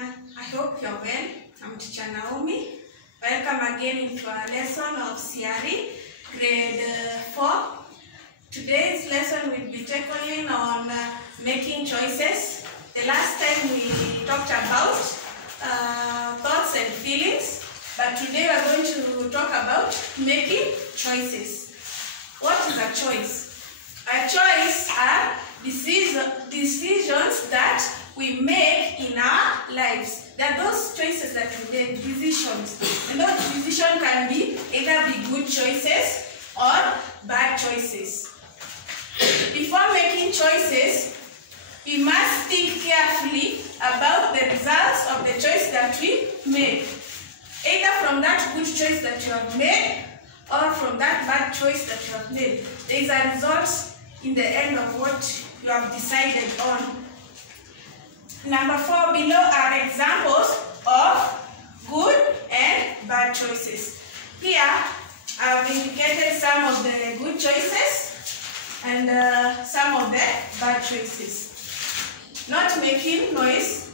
I hope you're well. I'm Teacher Naomi. Welcome again into our lesson of CRE, grade 4. Today's lesson will be tackling on making choices. The last time we talked about thoughts and feelings, but today we are going to talk about making choices. What is a choice? A choice are decisions that we make in our lives. They are those choices that we make, decisions. And those decisions can be either be good choices or bad choices. Before making choices, we must think carefully about the results of the choice that we made. Either from that good choice that you have made or from that bad choice that you have made. There is a result in the end of what you have decided on. Number 4 below are examples of good and bad choices. Here I have indicated some of the good choices and some of the bad choices. Not making noise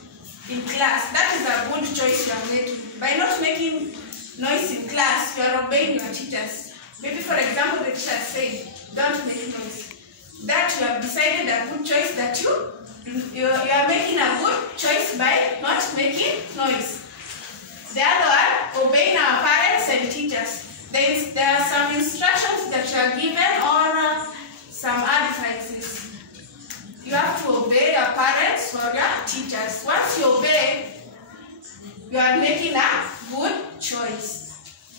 in class. That is a good choice you are making. By not making noise in class, you are obeying your teachers. Maybe for example, the teacher said, don't make noise. That you have decided a good choice that you are making a good choice by not making noise. The other one, obeying our parents and teachers. There are some instructions that you are given or some advices. You have to obey your parents or your teachers. Once you obey, you are making a good choice.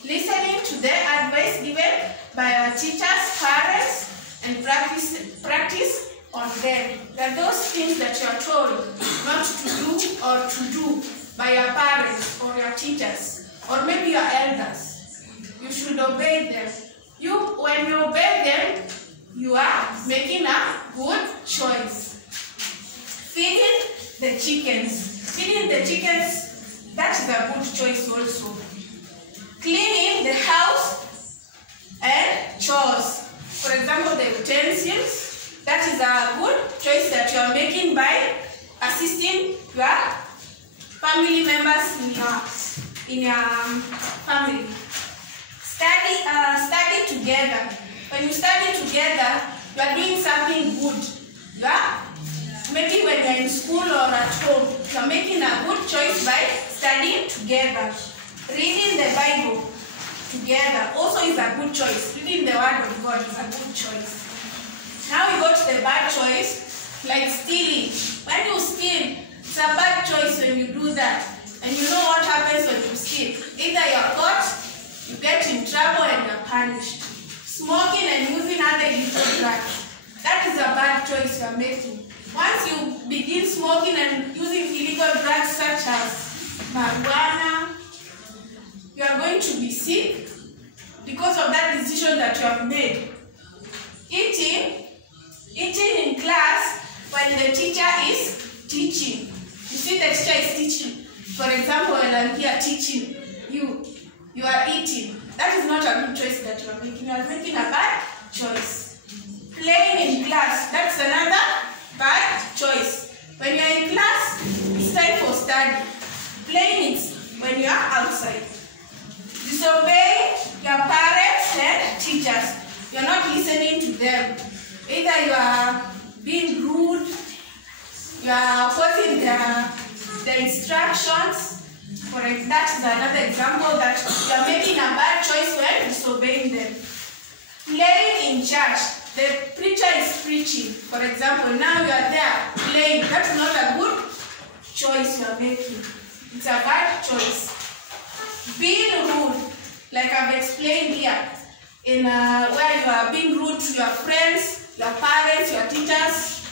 Listening to the advice given by our teachers, parents, and practice on them. There are those things that you are told not to do or to do by your parents or your teachers or maybe your elders. You should obey them. When you obey them, you are making a good choice. Feeding the chickens. Feeding the chickens, that is a good choice also. Cleaning the house and chores. For example, the utensils, that is a good choice that you are making by assisting your family members in your family. Study together. When you study together, you are doing something good. Maybe when you are in school or at home, you are making a good choice by studying together. Reading the Bible together also is a good choice. Reading the Word of God is a good choice. Now we go to the bad choice, like stealing. When you steal, it's a bad choice when you do that. And you know what happens when you steal. Either you are caught, you get in trouble and you are punished. Smoking and using other illegal drugs. That is a bad choice you are making. Once you begin smoking and using illegal drugs such as marijuana, you are going to be sick because of that decision that you have made. Eating in class when the teacher is teaching. You see the teacher is teaching. For example, when I'm here teaching, you are eating. That is not a good choice that you are making. You are making a bad choice. Playing in class, that's another bad choice. When you are in class, it's time for study. Playing is when you are outside. Disobey your parents and teachers. You are not listening to them. Either you are being rude, you are opposing the instructions. That is another example that you are making a bad choice when disobeying them. Playing in church. The preacher is preaching. For example, now you are there playing. That's not a good choice you are making. It's a bad choice. Being rude, like I've explained here, where you are being rude to your friends, your parents, your teachers,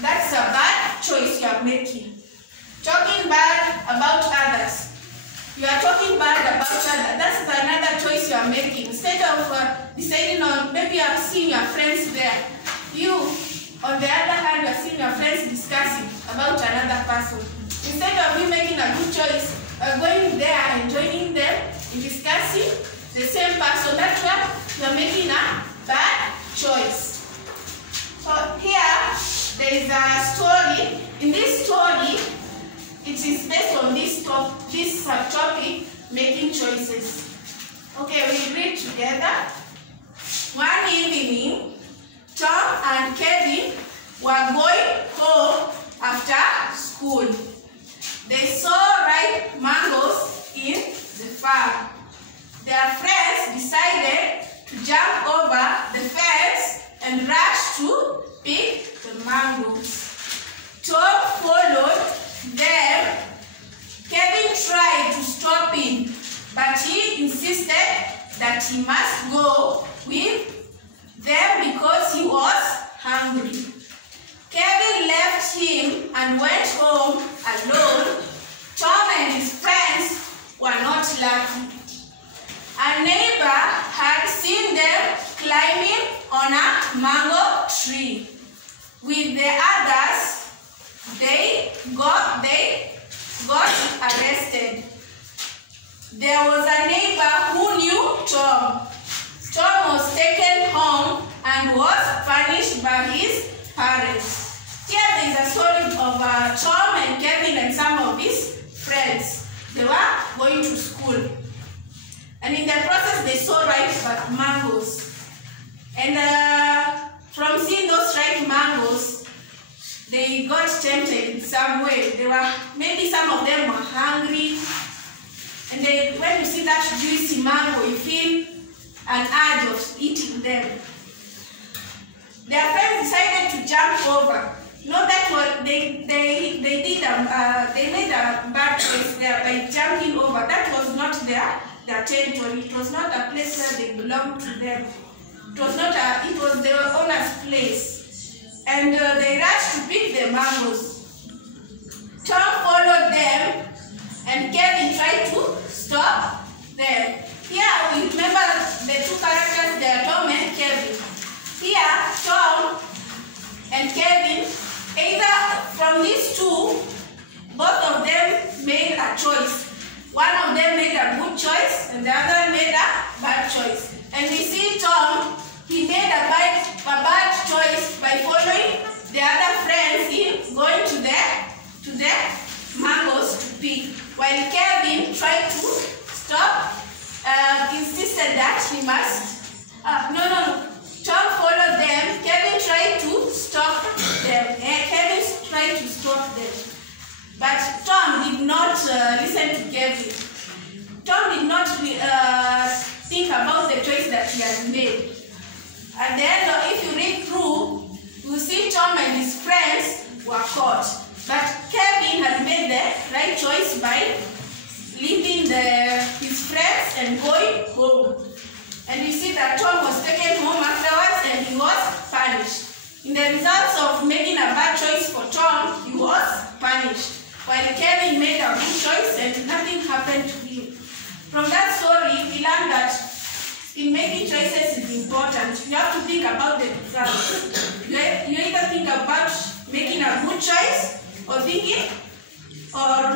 that's a bad choice you are making. Talking bad about others. You are talking bad about others. That's another choice you are making. Instead of deciding on, maybe you have seen your friends there. You, on the other hand, you are seeing your friends discussing about another person. Instead of you making a good choice, going there and joining them in discussing the same person, that's why you are making a bad choice. So here, there is a story. In this story, it is this topic, making choices. Okay, we read together. One evening, Tom and Kevin were going home after school. They saw ripe mangoes in the farm. Their friends decided to jump over the fence and rush to pick the mangoes. Tom followed them. Kevin tried to stop him, but he insisted that he must go with them because he was hungry. Kevin left him and went home alone. Tom and his friends were not lucky. A neighbor had seen them climbing on a mango tree. With the others, they got arrested. There was a neighbor who knew Tom. Tom was taken home and was punished by his parents. Here there is a story of Tom and Kevin and some of his friends. They were going to school. And in the process, they saw ripe mangoes. And from seeing those ripe mangoes, they got tempted in some way. Maybe some of them were hungry. And when you see that juicy mango, you feel an urge of eating them. Their friends decided to jump over. Not that what they made a bad choice there by jumping over. That was not their territory. It was not a place where they belonged to them. It was their owner's place. And they rushed to pick the mangoes. Tom followed them and Kevin tried to stop them. Here we remember the two characters, they are Tom and Kevin. Here, Tom and Kevin, either from these two, both of them made a choice. One of them made a good choice and the other made a bad choice. And we see Tom, he made a bad choice by following the other friends in going to the mangoes to pick. While Kevin tried to stop, insisted that he must, Tom followed them, Kevin tried to stop them. Kevin tried to stop them. But Tom did not listen to Kevin. Tom did not think about the choice that he had made. At the end, if you read through, you see Tom and his friends were caught. But Kevin had made the right choice by leaving his friends and going home. And you see that Tom was taken home afterwards and he was punished. In the results of making a bad choice for Tom, he was punished. While Kevin made a good choice and nothing happened to him. From that story, we learned that in making choices is important. You have to think about the results. You either think about making a good choice or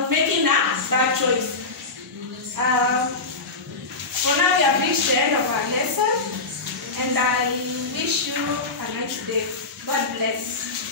making a bad choice. For now, we have reached the end of our lesson, and I wish you a nice day. God bless.